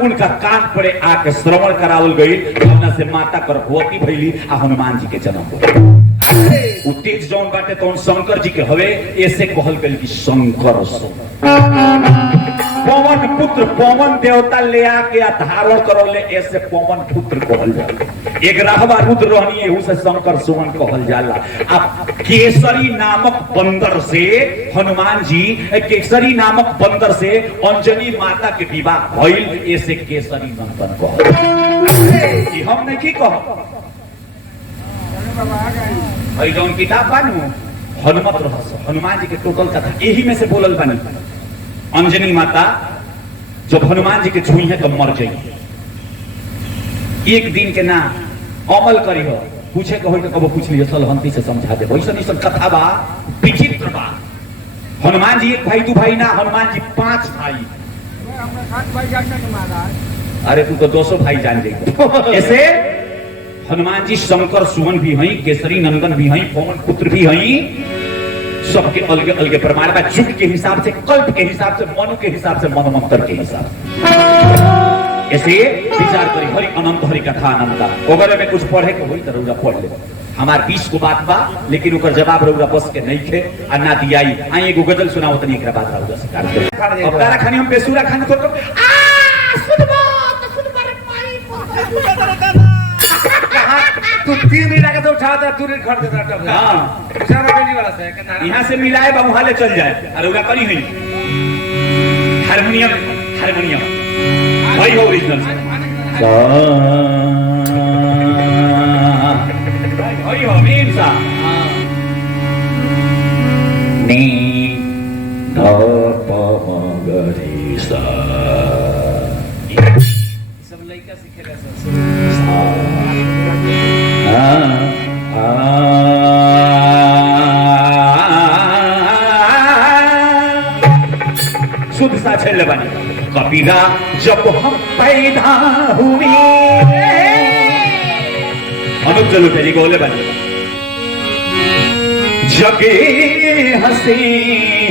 उनका कान पड़े आके श्रवण करावल गई, हमना से माता गर्भवती भइली आ हनुमान जी के जन्म हो। उ तेज जौन बाटे तो शंकर जी के हवे, ऐसे कहल गई कि शंकर पवन पुत्र, पवन देवता ले आके धारण करौले, ऐसे पवन पुत्र कहल जाला। एक राहवा रुद्र रहनी है, उसे शंकर सुमन कहल जाला। अब केसरी नामक बंदर से हनुमान जी, केसरी नामक बंदर से अंजनी माता के विवाह भइल, ऐसे केसरी नंदन कहल। कि हम नहीं की कह भाई जौन किताब बानू हनुमत रहस्य, हनुमान जी के टोटल कथा यही में से बोलल बानी। अंजनी माता जब हनुमान जी के छुई है तो मर जाइए। एक दिन के ना अमल करी हो, पूछे कहो तो कबो पूछ लियो, सलहंती से समझा दे। वैसा कथा बा, विचित्र बा। हनुमान जी एक भाई दू भाई ना, हनुमान जी 5 भाई। अरे तू तो 200 भाई जान जाएगा। ऐसे हनुमान जी शंकर सुमन भी हई, केसरी नंदन भी हई, पवन पुत्र भी हई, सबके अलग अलग प्रमाण का, युग के हिसाब से, कल्प के हिसाब से, मनु के हिसाब से, मनमंत्र के हिसाब से। ऐसे विचार करी हरि अनंत हरि कथा अनंत ओकरे में कुछ पढ़े के होई त रउरा पढ़ ले। हमार 20 को बात बा, लेकिन ओकर जवाब रउरा बस के नहीं थे आ ना दियाई। आई एगो गजल सुनाओ तनी एकरा बाद रउरा से कार दे। अब तारा खानी हम बेसुरा खान को तो सुनबो तो सुनबो रे माई तू 3 मिनट आके तो उठाता तू नहीं खड़ देता टप। हां सारा बेली वाला से कि ना यहां से मिलाए बा वहां ले चल जाए। अरे उगा करी है हारमोनियम, हारमोनियम भाई हो ओरिजिनल भाई हो मीम सा नी ध प म ग रे सा, सब लड़का सीखेला सब। शुद्ध सा छेले बनी। कबीरा जब हम पैदा हुए, अनुप चलो तेरी गोले बनी। जगे हंसे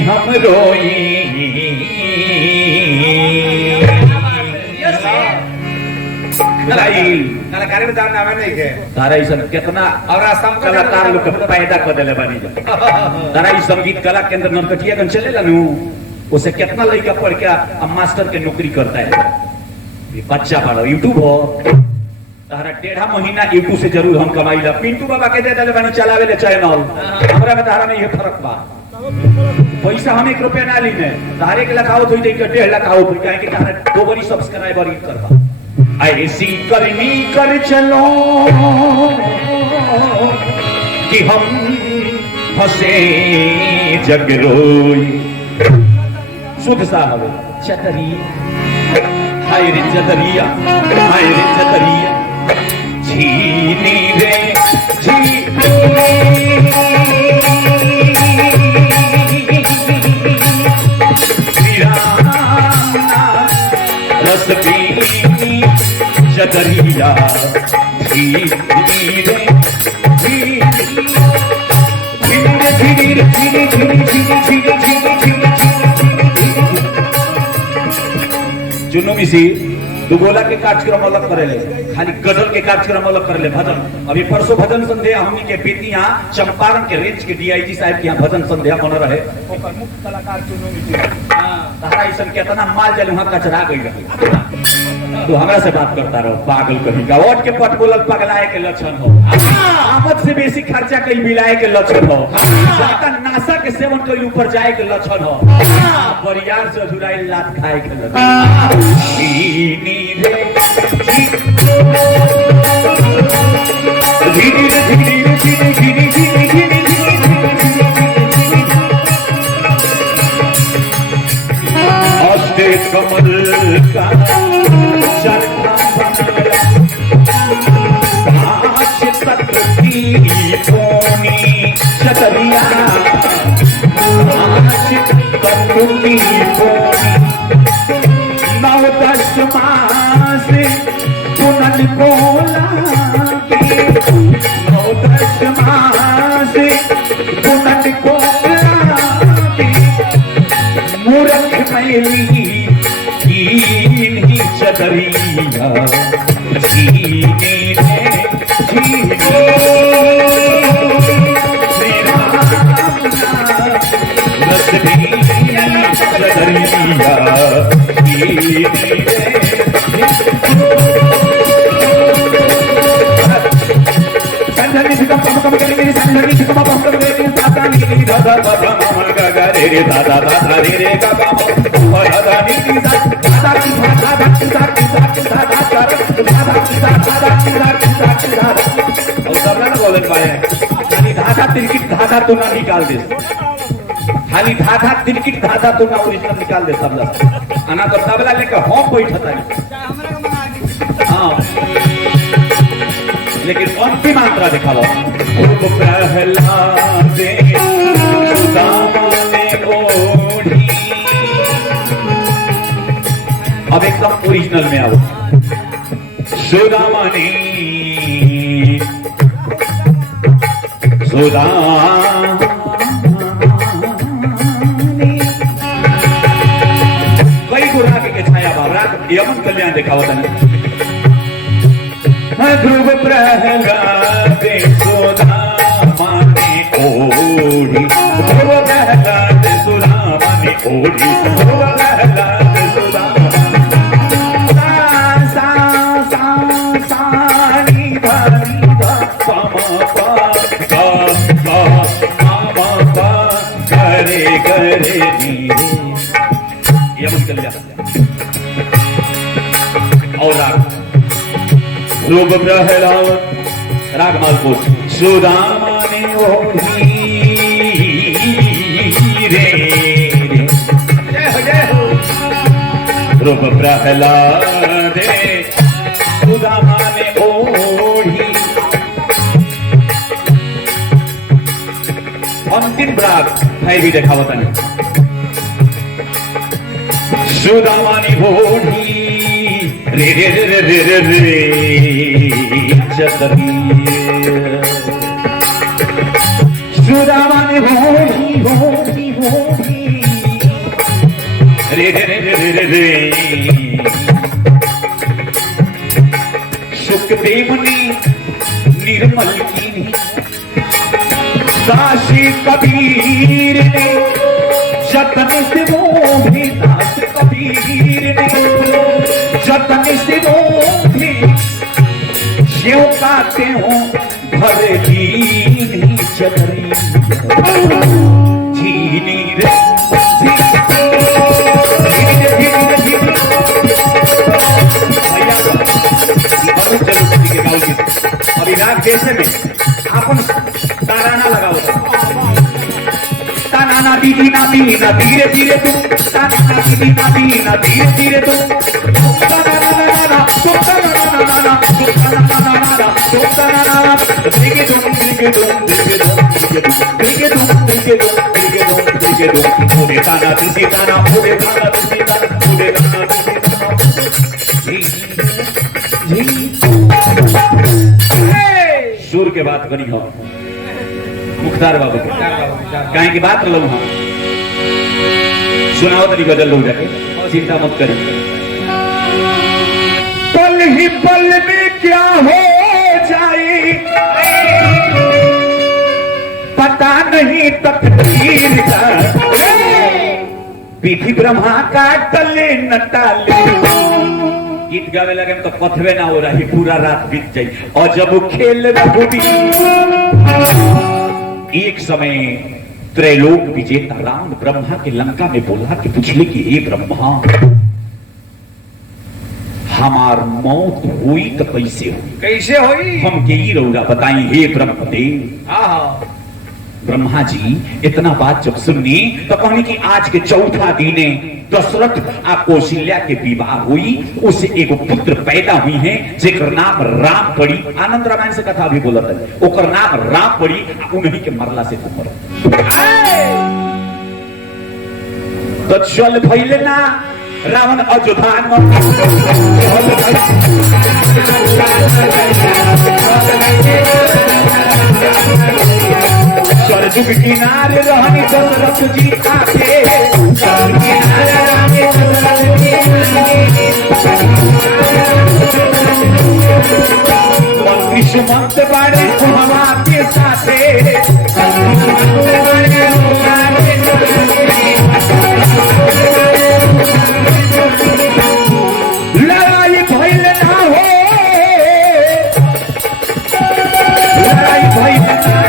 हम रोई, कलाकार में दान नाम नहीं के तारा ई सब कितना और असम कलाकार लोग के पैदा कर देले बानी। तारा ई संगीत कला केंद्र नरकटिया गन चलेला नु, उसे कितना लड़का पढ़ के अब मास्टर के नौकरी करता है। ये बच्चा पढ़ो यूट्यूब हो, तारा 1.5 महीना यूट्यूब से जरूर हम कमाईला। पिंटू बाबा के दे देले बानी चलावे ले चैनल, हमरा में तारा में ये फर्क बा। पैसा हम 1 रुपया ना लीने, तारे के लगाओ तो 1.5 लाख आओ, काहे कि तारा 2 बड़ी सब्सक्राइबर इन करबा। ऐसी करनी कर चलो कि हम हंसे जग रोई। शुद्ध साहब चतरी हाय रे चतरिया, हाय रे चतरिया झीनी रे श्री राम रस पीनी चतरिया झीनी रे चुनो मिसी दुगोला के कार्यक्रम अलग करे ले, खाली गजल के कार्यक्रम अलग करे ले। भजन अभी परसों भजन संध्या हमनी के बेतिया चंपारण के रेंज के डीआईजी साहब के यहाँ भजन संध्या बन रहे। ओकर मुख्य कलाकार चुनो मिसी तारा ऐसन केतना माल जल वहां कचरा गई रही। तो हमरा से बात करता रहो पागल कहीं का ओट के पट बोलल पगलाए के लक्षण हो। आमद से बेसी खर्चा कहीं मिलाए के लक्षण हो। ज्यादा नासा के सेवन कहीं ऊपर जाए के लक्षण हो। परियार से अधुराई लात खाए के लक्षण। अष्टे कमल का चरखा पाँच तत्व की पोनी चतरिया, पाँच तत्व की पोनी 9-10 मास पुनन बोला के 9-10 मास पुनन बोला के मूर्ख मैली ही दरिया झीने झीने श्री राम दरिया धाधा तो ना निकाल दे खाली धाधा तिरकिट धाधा तो ना ओरिजिनल निकाल दे तबला आना तो तबला लेकर हम बैठता नहीं हाँ लेकिन अंतिम मात्रा दिखाओ खूब प्रहलादे सुदामा ने ओढ़ी अब एकदम ओरिजिनल में आओ सुदामा ने कई गुरु के छाया बाबरा यमन कल्याण दिखाओ ध्रुव प्रहलादे सुदामा ने ओढ़ी ध्रुव प्रहलादे सुदामा ने ओढ़ी ध्रुव प्रहलादे सुदामा सा सा सा नी धा पमा पा गा गा पमा पा करे करे नीरे यमन कल्याण और राग ध्रुव प्रहलाद राग मालपुर सुदामा ने ओढ़ी रे जय हो ध्रुव प्रहलाद सुदामा ने ओढ़ी अंतिम राग है भी देखा बताने सुदामा ने ओढ़ी रे रे रे रे रे रे रे चतरी सुदामा ने होली होली होली रे रे रे रे रे रे सुखदेव ने निर्मल की दासी कबीर ने जतन से मोहे दास कबीर ने जतन से मोहे ज्यों काते हो भर दीनी चतरी झीनी रे अभी राग जैसे में अपन ताराना लगाओ ताना दीदी ना दीना धीरे धीरे तुम ताना दीदी ना दीना धीरे धीरे तुम सुर के बात बनी हो मुख्तार बाबू के कहीं की बात लो हम सुनाओ तरी गजल लोग जाके चिंता मत करें पल ही पल में क्या हो जाए पता नहीं तकदीर का विधि ब्रह्मा का टले न टाले गीत गावे लगे तो कथवे ना हो रही पूरा रात बीत जाए और जब वो खेल रघुबीर एक समय त्रैलोक विजेता राम ब्रह्मा के लंका में बोला कि पूछले कि हे ब्रह्मा हमार मौत हुई तो कैसे हुई हम के ही रौरा बताई हे ब्रह्मदेव ब्रह्मा जी इतना बात जब सुननी तो कहनी कि आज के चौथा दिने दशरथ आ कौशल्या के विवाह हुई उससे एक पुत्र पैदा हुई है जेकर नाम राम पड़ी आनंद रामायण से कथा भी बोलत है ओकर नाम राम पड़ी उन्हीं के मरला से तुम मरो तो चल भइले ना रावण अयोध्या स्वर्ग किनारे रहनी दशरथ जी आके सुमंत बाड़े हवा के साथे लड़ाई भइल ना हो, लड़ाई भइल ना,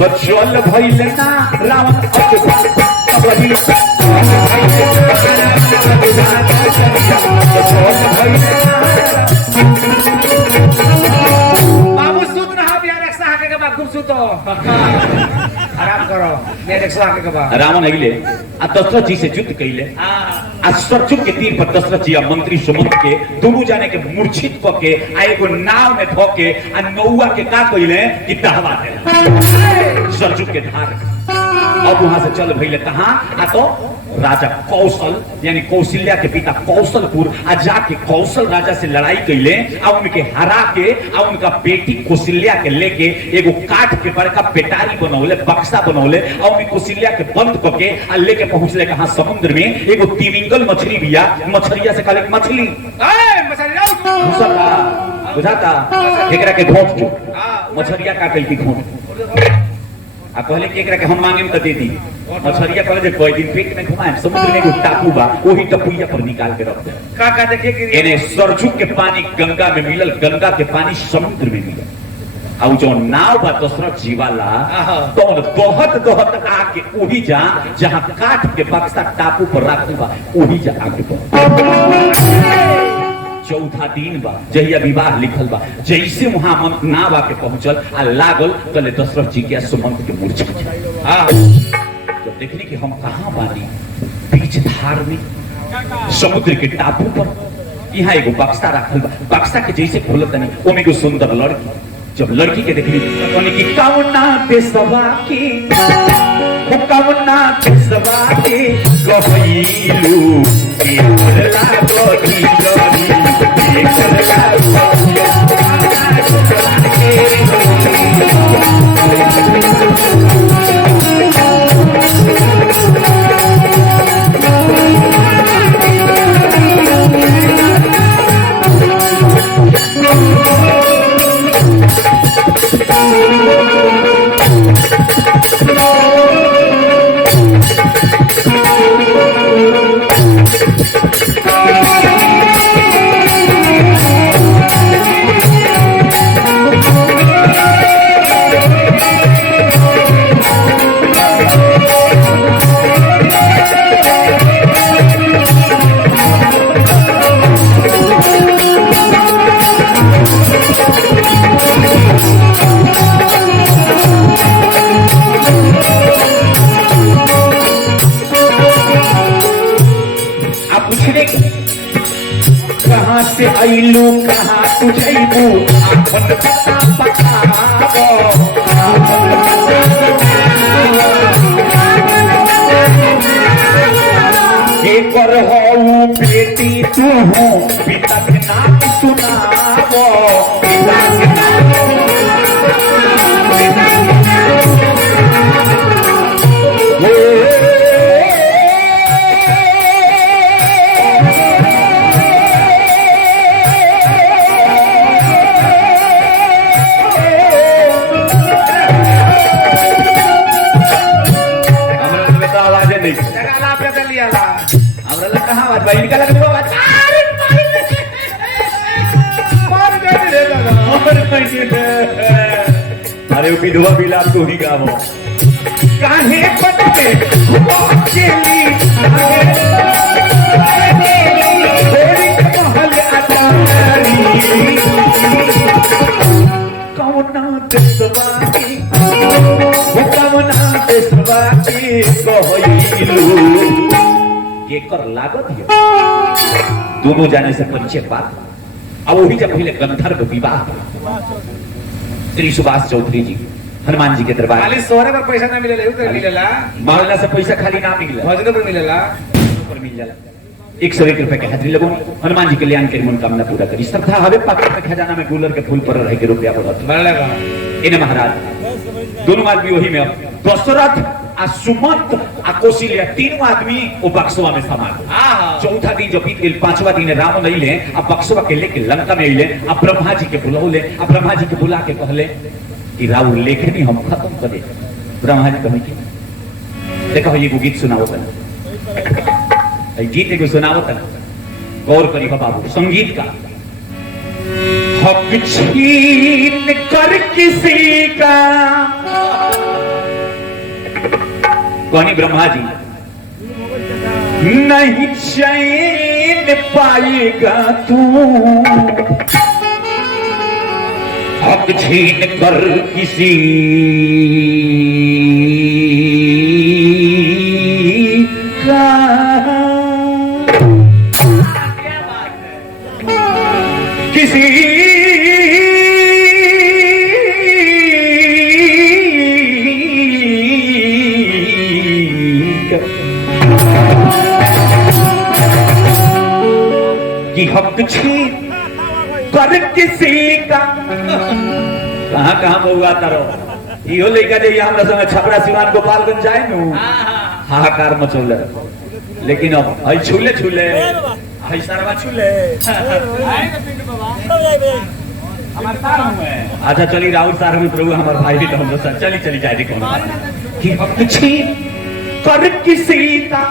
बचल भइल ना रावण अजबरी बाबू सुत रहा बिहार 100 के बाद खूब सुतो आराम करो बिहार 100 के बाद रावण अइले आ दशरथ जी से युद्ध कैले आ सरचुक के तीर पर दशरथ जी आ मंत्री सुमंत के दोनों जाने के मूर्छित क के आ एगो नाव में धो के आ नौआ के का कैले कि दहवा दे सरचुक के धार। अब वहां से चल भइले कहां आ तो राजा कौशल यानी कौशल्या के पिता कौशलपुर आ जाके कौशल राजा से लड़ाई कैले आ उनके हरा के आ उनका बेटी कौशल्या के लेके एगो काठ के बड़का पेटारी बनौले बक्सा बनौले आ उन कौशल्या के बंद करके आ लेके पहुंचले कहां समुद्र में एगो तिमिंगल मछली बिया मछलिया से कहले मछली बुझाता एकरा के घोंट जो मछलिया का कई घोंट आ कहले कि एकरा के हम मांगे में त दे दी मछलिया कहले जे कोई दिन पेट में घुमाए समुद्र में एगो टापू बा ओही टपुइया पर निकाल के रख दे का देखे कि एने सरजुग के पानी गंगा में मिलल गंगा के पानी समुद्र में मिलल आ जो नाव बा दशरथ जी वाला तो दोहत दोहत आके ओही जा जहां काठ के बक्सा टापू पर रखल बा ओही जा आके चौथा दिन बा जहिया विवाह लिखल बा जैसे वहां नाव आके पहुंचल आ लागल तले दशरथ जी के सुमंत के मूर्छा जब देखली कि हम कहां बानी बीच धार में समुद्र के टापू पर यहाँ एगो बक्सा रखल बा बक्सा के जैसे खोलत तनी ओमे एगो सुंदर लड़की जब लड़की के देखली कहनी कि कौना देशवा की कौना देशवा के कहैलू के करला गोदी गोदी करला कहां से आइलू कहां तू जइबू आपन पता बतावो के कर हो बेटी तू हो पिता के नाम सुनावो पिता के अरे विधवा बिलाप तो ही गावो काहे पटके अकेली कौना देशवा की कहलू केकर लागत है दोनों जाने से परिचय बात अब वही जब पहले गंधर्व विवाह श्री सुभाष चौधरी जी हनुमान जी के दरबार खाली सोहरे पर पैसा ना मिलेला उधर मिलेला मावला से पैसा खाली ना मिलेला भजनों पर मिलेला पर मिल जाला 101 रुपए के हाजिरी लगो हनुमान जी कल्याण के मनोकामना पूरा करी श्रद्धा हवे पाके के खजाना में गुलर के फूल पर रह के रुपया बढ़त बढ़लेगा इने महाराज दोनों आदमी वही में दशरथ आ सुमंत आ कौशल्या तीनों आदमी वो बक्सवा में समा चौथा दिन जो बीत गई, पांचवा दिन रावण अइले अब बक्सवा के लेके लंका में अइले, अब ब्रह्मा जी के बुलौले, अब ब्रह्मा जी के बुला के कहले कि रावण लेखनी हम खत्म कर दे। ब्रह्मा जी कहे कि देखो ये गीत सुनाओ तना, गीत एगो सुनाओ तना, गौर करी बाबू संगीत का। हक छीन कर किसी का, कौनी ब्रह्मा जी, नहीं चैन पाएगा तू, हक छीन कर किसी का, किसी की हक छीन कर किसी का। कहाँ कहाँ हुआ तारो इहो लेकर जाइए हमरा संग छपरा सिवान गोपालगंज जाए नु, हाहाकार मचौले। लेकिन अब हई छूले छूले हई सरवा छूले। अच्छा चली राहुल सार में प्रभु हमारे भाई भी तो हम लोग चली चली जाए कौन कि हक छीन कर किसी का।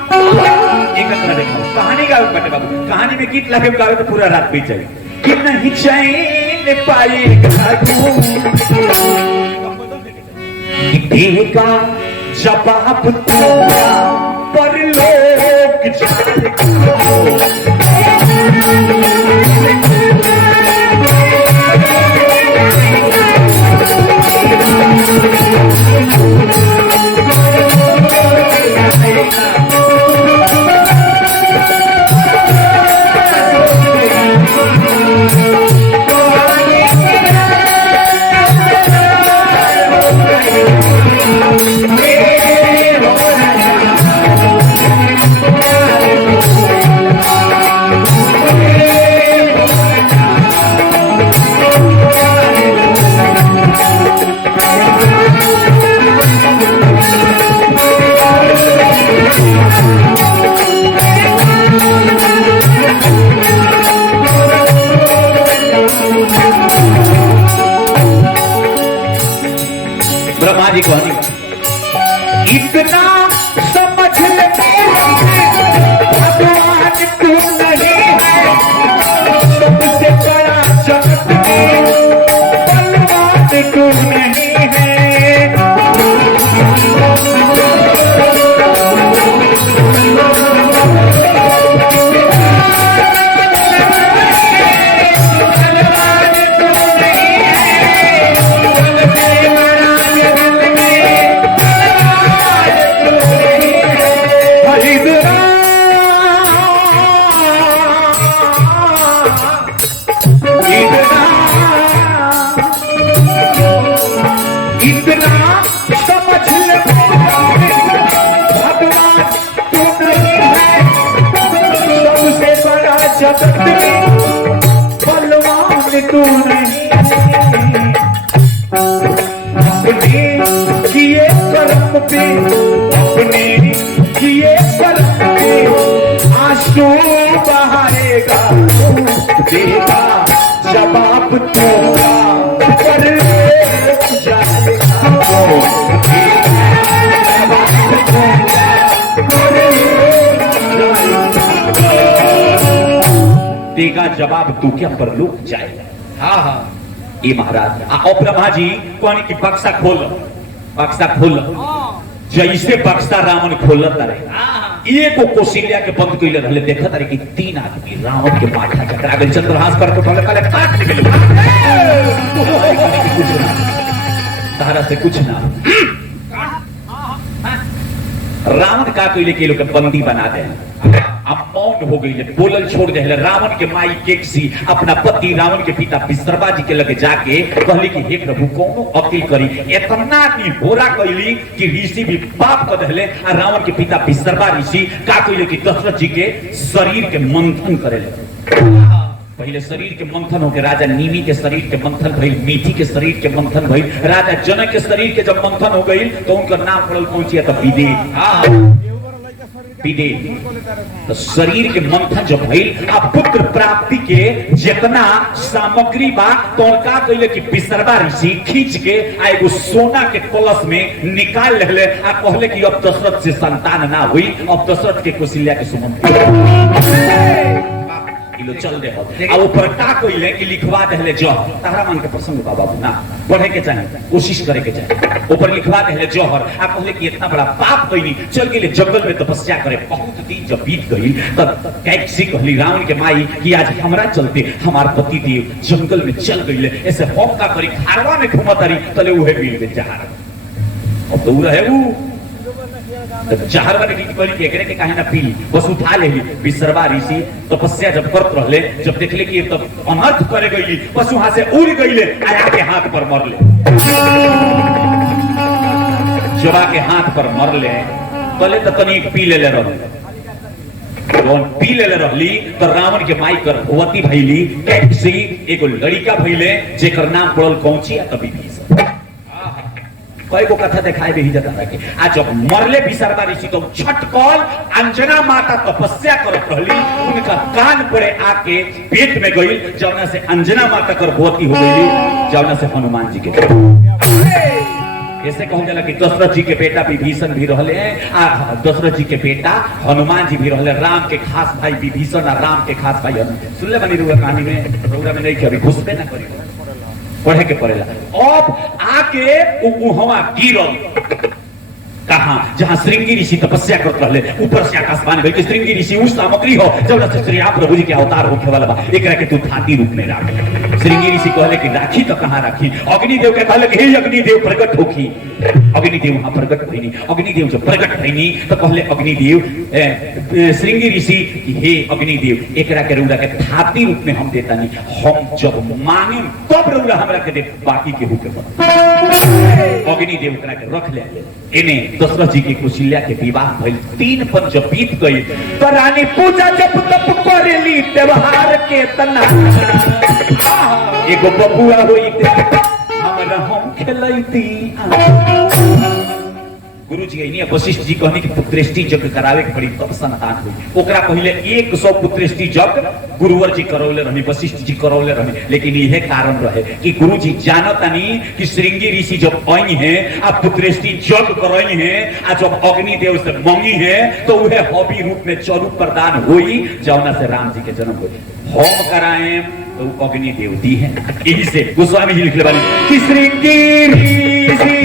एक देखो कहानी गाओ बटे बाबू, कहानी में गीत लगे गाओ तो पूरा रात बीत जाए। कि नहीं चैन पाएगा तू, देगा जवाब तेरा परलोक ब्रह्मा जी कहनी इतना समझ ले भगवान तू नहीं है, सबसे बड़ा जगत में बलवान तू नहीं है। इतना समझ ले भगवान तू नहीं है, सबसे बड़ा जगत में बलवान तू नहीं है। अपने किए कर्म पे, अपने किए कर्म पे आंसू बहाएगा, देगा जवाब तूगा पर देगा जवाब तू क्या परलोक जाएगा। हाँ हाँ ये महाराज और ब्रह्मा जी कौन की बक्सा खोल, बक्सा खोल, जैसे बक्सा रावण खोलत रहे एक कोशिलिया के बंद कइले रहले, देखत रहे कि 3 आदमी रावण के माथा चकरा गेल, चंद्रहास पर उठले काले काट निकल कुछ ना तारा से कुछ ना। रावण का कइले के लोग बंदी बना दे, अब मौन हो गई, बोलल छोड़ दे। रावण के माई केकसी अपना पति रावण के पिता विश्रवा जी के लगे जाके कहली कि हे प्रभु कौनो अकील करी, इतना की होरा कइली कि ऋषि भी पाप कर देले। रावण के पिता विश्रवा ऋषि का कइले कि दशरथ जी के शरीर के मंथन करेले। पहले शरीर के मंथन हो के राजा नीमी के शरीर के मंथन भइल, मीठी के शरीर के मंथन भइल, राजा जनक के शरीर के जब मंथन हो गई तो उनका नाम पड़ल पहुंचिया तब विदेह। विदेह तो शरीर के मंथन जब भइल आ पुत्र प्राप्ति के जितना सामग्री बा तो उनका कहले कि बिसरबा ऋषि खींच के आ एगो सोना के कलश में निकाल लेले आ कहले कि अब दशरथ से संतान ना हुई, अब दशरथ के कौशल्या के सुमंत लो चल दे आ ऊपर का कइले कि लिखवा देले जहर तारा मान के प्रसंग बाबा ना पढ़े के चाहे कोशिश करे के चाहे ऊपर लिखवा देले जहर आ कहले कि इतना बड़ा पाप कइनी चल गेले जंगल में तपस्या करे। बहुत दिन जब बीत गई तब कैसी कहली रावण के माई कि आज हमरा चलते हमार पति देव जंगल में चल गइले ऐसे हम का करी खारवा में घुमतरी तले उहे मिल गए जहर। अब तो रहे वो जहर वाले की पड़ी एकरे के काहे ना पी बस उठा ले विसरवा ऋषि तपस्या जब करत रहले जब देखले कि तब अनर्थ करे गई बस वहां से उड़ गईले आया के हाथ पर मरले जवा के हाथ पर मरले तले तो तनी पी लेले रहले जौन पी लेले रहली तो रावण के माई गर्भवती भइली कैसी एगो लड़का भइले जेकर नाम पड़ल कौची आ तभी कई को कथा दिखाई दे जाता रखे आज जब मरले विसरवा ऋषि तो छटकल अंजना माता तपस्या करत रहली उनका कान पड़े आके पेट में गई जौना से अंजना माता गर्भवती हो गई जौना से हनुमान जी के ऐसे कहल जाला कि दशरथ जी के बेटा विभीषण भी रहले दशरथ जी के बेटा हनुमान जी भी रहले राम के खास भाई विभीषण और राम के खास भाई हनुमान सुनले बनी रुआ कहानी में प्रोग्राम में नहीं कभी घुसबे ना करी पढ़े के पड़ेला। अब आके उहवा गिरल कहा जहां श्रृंगी ऋषि तपस्या करते रहे ऊपर से आकाशवाणी भई कि श्रृंगी ऋषि उस सामग्री हो जब से श्री राम प्रभु जी के अवतार होखे वाला बा एकरा के तू थाती रूप में राख। श्रृंगी ऋषि कहले कि राखी तो कहां राखी अग्निदेव के कहले हे अग्निदेव प्रकट होखी अग्निदेव वहां प्रकट भइनी अग्निदेव जब प्रकट भइनी तो कहले अग्निदेव श्रृंगी ऋषि हे अग्निदेव एकरा के रउरा के थाती रूप में हम देता नहीं हम जब मांगे तब रउरा हमरा के दे बाकी के होके अग्निदेव एकरा के रख ले एने दशरथ जी के कौशल्या के विवाह भइल 3 पन जब बीत गई तो रानी पूजा जब तप करेली त्योहार के तना एगो बबुआ होई हमरा हम खेलैती गुरुजी इनी वशिष्ठ जी कहनी कि पुत्रेष्टि यज्ञ करावे के पड़ी तब संतान हुई ओकरा पहले 100 पुत्रेष्टि यज्ञ गुरुवर जी करौले रहनी वशिष्ठ जी करौले रहनी लेकिन यह कारण रहे कि गुरुजी जानतानी कि श्रृंगी ऋषि जब आई है अब पुत्रेष्टि यज्ञ करई है आ जब अग्निदेव से मांगी है तो वह हबी रूप में स्वरूप प्रदान हुई जौना से राम जी के जन्म हुई होम कराए तो अग्निदेव दी है। यही से गोस्वामी जी लिखले वाली कि श्रृंगी ऋषि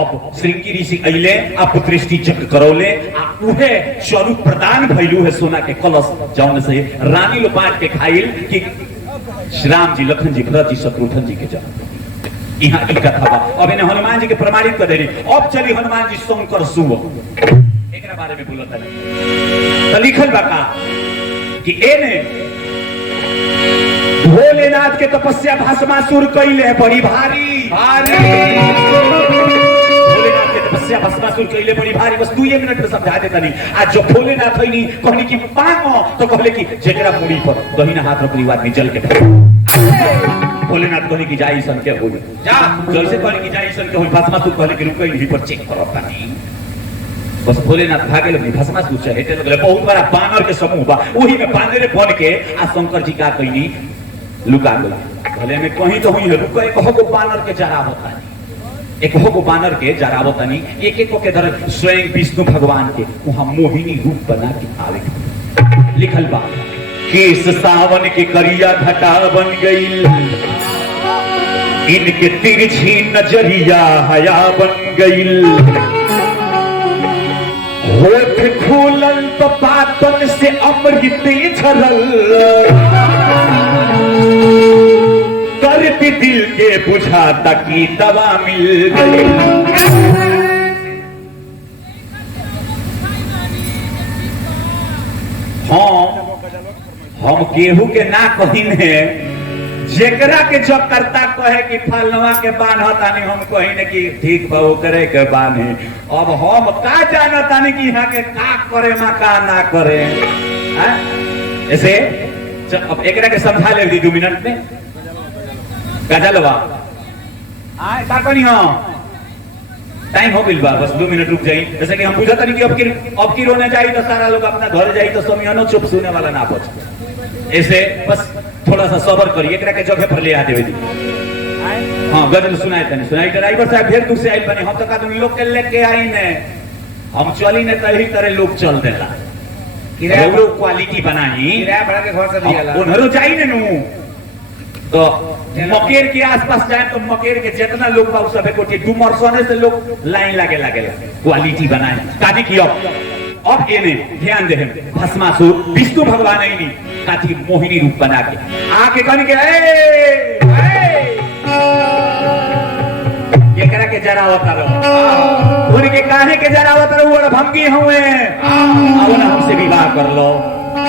अब श्रृंगी ऋषि अइले आ पुत्रेष्टि यज्ञ करौले आ उहे स्वरूप प्रदान भइलू है सोना के कलश जौन से रानी लो बांट के खाइल कि राम जी लखन जी भरत जी शत्रुघ्न जी के जन्म यहाँ की कथा बा। अब इन्हें हनुमान जी के प्रमाणित कर देनी अब चली हनुमान जी शंकर सुव एकरा बारे में बोलता है तो लिखल बा का कि एने भोलेनाथ के तपस्या भस्मासुर कइले बड़ी भारी भोलेनाथ के तपस्या भस्मासुर कइले बड़ी भारी बस 2 मिनट में समझा देता नहीं आज जो भोलेनाथ होइनी कहनी कि पांगो तो कहले कि जेकरा मुड़ी पर दहिना हाथ रखली बात में जल के भोलेनाथ कहले कि जाई सन के हो जा जैसे कहले कि जाई सन के हो भस्मासुर कहले कि रुकै यहीं पर चेक करो तानी बस भोलेनाथ भागे लगे भस्मासुर चहेते लगले बहुत बड़ा बानर के समूह बा ओही में बानरे बन के आ शंकर जी का कहनी लुका गई भले में कहीं तो हुई है रुको एक हो बानर के जरा होता है एक हो बानर के जरा होता नहीं एक एक के तरह स्वयं विष्णु भगवान के वहां मोहिनी रूप बना के आवे लिखल बा केस सावन के करिया घटा बन गई इनके तिरछी नजरिया हया बन गई होठ खुलल तो पातन से अमृत झरल करती दिल के बुझाता की दवा मिल गई। हाँ हम केहू के ना कहीने, जेकरा के जो करता कहे कि फलनवा के बान्हतानी, हम कहीने कि ठीक बा ओकरे के बान्हे। अब हम का जानतानी कि यहाँ के का करे मा का ना करे। ऐसे अब एकरा के समझा ले 2 मिनट में। गजलवा आए का कनी हो, टाइम हो गइल बा, बस 2 मिनट रुक जाई। जैसे कि हम बुझता नहीं कि अब की रोने जाई तो सारा लोग अपना घर जाई तो समियानो चुप सुने वाला ना बचे। ऐसे बस थोड़ा सा सबर करिए, एकरा के जगह पर ले आ देवे दी। हां गजल सुनाए तनी सुनाई। ड्राइवर साहब ढेर दूर से आइल बने, हम तो का लोग के लेके आई ने, हम चली ने तही तरह लोग चल देला। किराया क्वालिटी बनाई, किराया बढ़ा के घर से दियाला उनरो जाई ने नु तो मकेर के आसपास जाए तो मकेर के जितना लोग बा सब कोटी डुमर सोने से लोग लाइन लागे क्वालिटी बनाए काजी की। अब एने ध्यान दे, भस्मासुर विष्णु भगवान ही काठी मोहिनी रूप बना के आके कहने के एकरा के जरा अवतार उनके काहे के जरा अवतार वो भंगी हुए अब ना हमसे विवाह कर लो।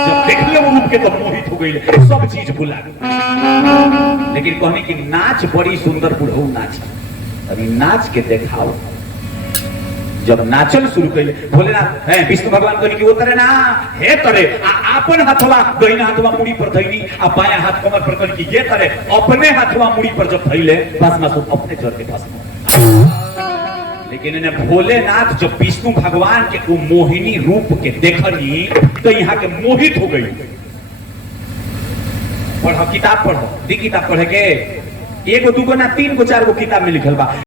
जब देख लो रूप के तो मोहित हो गई, सब चीज भुला गई। लेकिन कहने की नाच बड़ी सुंदर बुढ़ऊ नाच, अभी नाच के दिखाओ। जब नाचल शुरू कैले भोलेनाथ है विष्णु भगवान कहने की वो तरह ना हे तरे अपन हाथवा दहिना हाथवा मुड़ी पर धइनी आ बायां हाथ कमर पर कहने की ये तरह अपने हाथवा मुड़ी पर जब धइले भस्मासुर अपने जर के भस्म। लेकिन इन्हें भोलेनाथ जब विष्णु भगवान के वो मोहिनी रूप के देखनी तो यहाँ के मोहित हो गई। पढ़ो किताब पढ़ो, दी किताब पढ़े के 1 2 ना 3 4 किताब में लिखल बा।